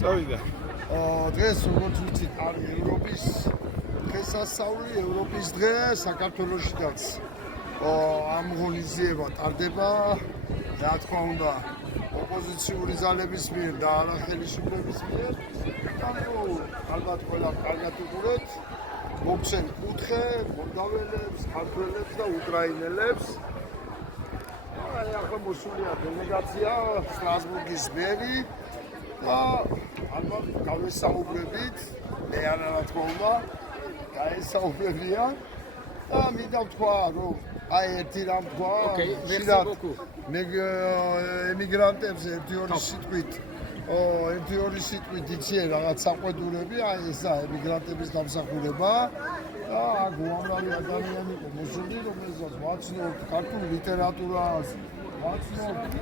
წავიდა. დღეს როგორც ვიცით, არის ევროპის დღესასწაული, ევროპის დღე საქართველოშიც. ამ ღონისძიება ტარდება, რა თქმა უნდა, ოპოზიციური ძალების მიერ და არახელისუფლების მიერ. ალბათ ყველა კარგად უყურეთ. მოგცენ კუთხე, მოლდაველებს, ქართველებს და უკრაინელებს. აი ახლა მოსულია დელეგაცია სტრასბურგის მერი და ალბათ გავესაუბრებით, მე რა თქმა უნდა, გაესაუბრებია და მინდა ვთქვა, რომ აი ერთი რამ თქვა, ემიგრანტებს ერთი ორი სიტყვით იციან რაღაც საყვედურები, აი ესა ემიგრანტების დამსახურება და აქ უამრავი ადამიანი იყო მოსული, რომელსაც ვაცნობთ ქართულ ლიტერატურას, ვაცნობთ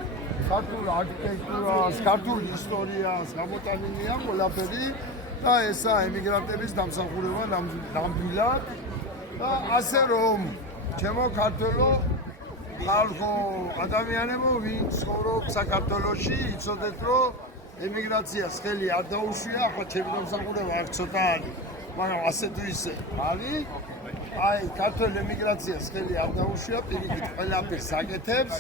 ქართულ არქიტექტურას, ქართულ ისტორიას, გამოტანილია ყველაფერი და ესა ემიგრანტების დამსახურება ნამდვილად და ასე რომ ჩემო ქართველო ხალხო, ადამიანებო, ვინ ცხოვრობს საქართველოში, იცოდეთ რომ ემიგრაციას ხელი არ დაუშვია, ახლა ჩემი დამსახურება არ ცოტა არის, მაგრამ ასე თუ ისე არის. აი, ქართულ ემიგრაციას ხელი არ დაუშვია, პირიქით ყველაფერს აკეთებს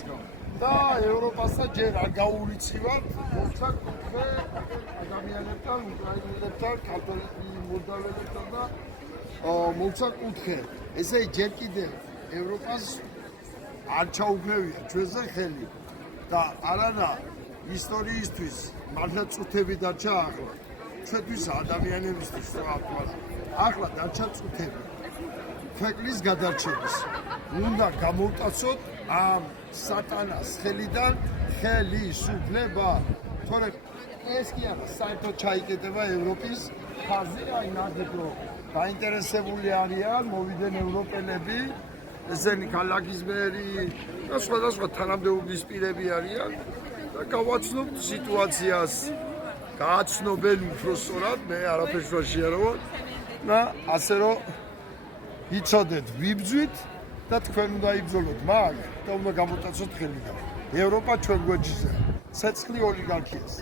და ევროპასთან ჯერ არ გაურიცხავთ, მოხდა კუთხე ადამიანებთან, უკრაინელებთან, ქართულ მოლდაველებთან და მოხდა კუთხე. ესე ჯერ კიდევ ევროპას არ ჩაუგრევია ჩვენზე ხელი და არადა ისტორიისთვის მართლა წუთები დარჩა ახლა. ჩვენთვის ადამიანებისთვის ახლა დარჩა წუთები. ქვეყნის გადარჩენის. უნდა გამოვტაცოთ ამ სატანას ხელიდან ხელისუფლება. თორემ ეს კი არა, საერთოდ ჩაიკეტება ევროპის ხაზი, აი ნახეთ რომ დაინტერესებული არიან, მოვიდნენ ევროპელები, ესენი ქალაქის მერი და სხვადასხვა თანამდებობის პირები არიან და გავაცნობთ სიტუაციას. გააცნობენ უფრო სწორად, მე არაფერს ვერ შეარავარ და ასე რომ იცოდეთ, ვიბძვით და თქვენ უნდა იბრძოლოთ მაგ და უნდა გამოტაცოთ ხელიდან. ევროპა ჩვენ გვეჯიზე, ცეცხლი ოლიგარქიას.